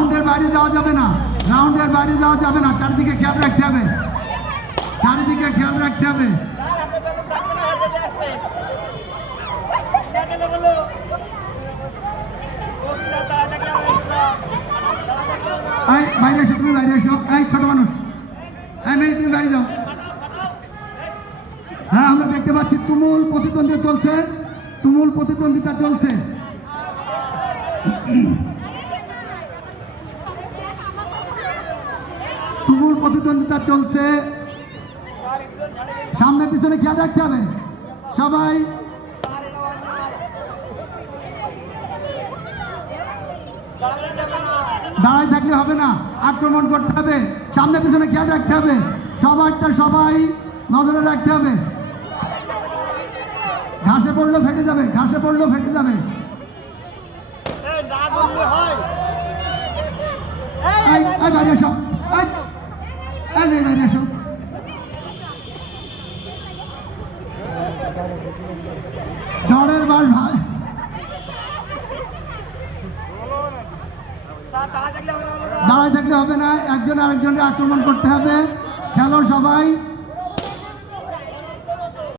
রাউন্ডের বাইরে যাওয়া যাবে না। রাউন্ডের বাইরে যাওয়া যাবে না। চারিদিকে খেয়াল রাখতে হবে। চারিদিকে খেয়াল রাখতে হবে। বাইরে এসো, তুমি বাইরে এসো। এই, ছোট মানুষ। এই তুমি বাইরে যাও। হ্যাঁ আমরা দেখতে পাচ্ছি তুমুল প্রতিদ্বন্দ্বিতা চলছে। তুমুল প্রতিদ্বন্দ্বিতা চলছে। তুমুল প্রতিদ্বন্দ্বিতা চলছে। সামনে পিছনে খেয়াল রাখতে হবে। সবাই। দাঁড়ায় থাকলে হবে না, আক্রমণ করতে হবে। সামনে পিছনে খেয়াল রাখতে হবে। সবারটা সবাই নজরে রাখতে হবে। ঘাসে পড়লেও ফেটে যাবে। ঘাসে পড়লেও ফেটে যাবে। বাইরে এসো। এই বাস ভাই। দাঁড়ায় থাকলে হবে না একজন আরেকজনকে আক্রমণ করতে হবে। খেলো সবাই।